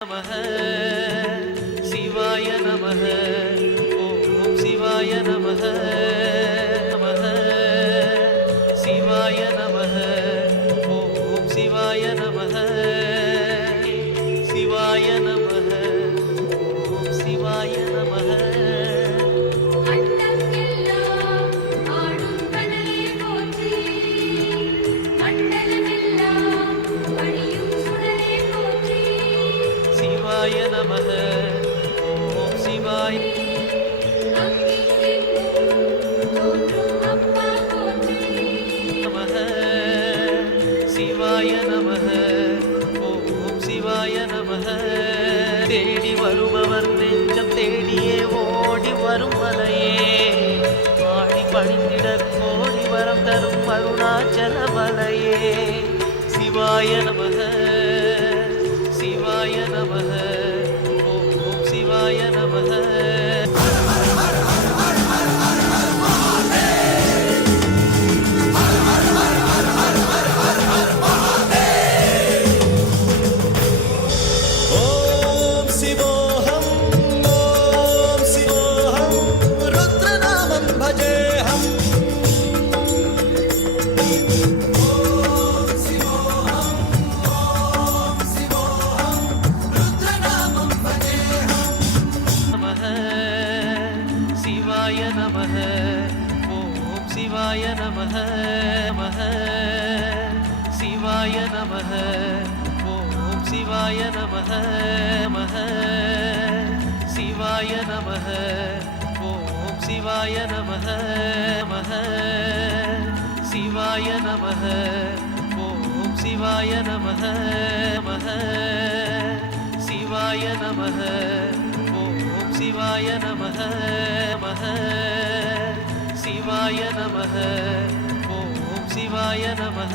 நமः சிவாய நமः ஓம் சிவாய நமः நமः சிவாய நமः ஓம் சிவாய நமः சிவாய நமः ஓம் சிவாய நமः சிவாய நமः ஓம் சிவாய நமः சிவாய நமः ஓம் சிவாய நமः தேடி வருபவர் நெஞ்சம் தேடியே ஓடி வரும் மலையே ஆடி பணிந்திட கோடி வரம் தரும் அருணாச்சல மலையே சிவாய நமः சிவாய நமः ஓம் சிவாய நமः ஓம் சிவோஹம் ஓம் சிவோஹம் ருத்ரநாமம் பஜேஹம் ஓம் சிவோஹம் ஓம் சிவோஹம் ருத்ரநாமம் பஜேஹம் நமः சிவாய நமः ஓம் சிவாய நமः நமः சிவாய நமः ஓம் சிவாய நமः நமः சிவாய நமः ஓம் சிவாய நமः நமः சிவாய நமः ஓம் சிவாய நமः நமः சிவாய நமः ஓம் சிவாய நமः நமः சிவாய நமः ஓம் சிவாய நமः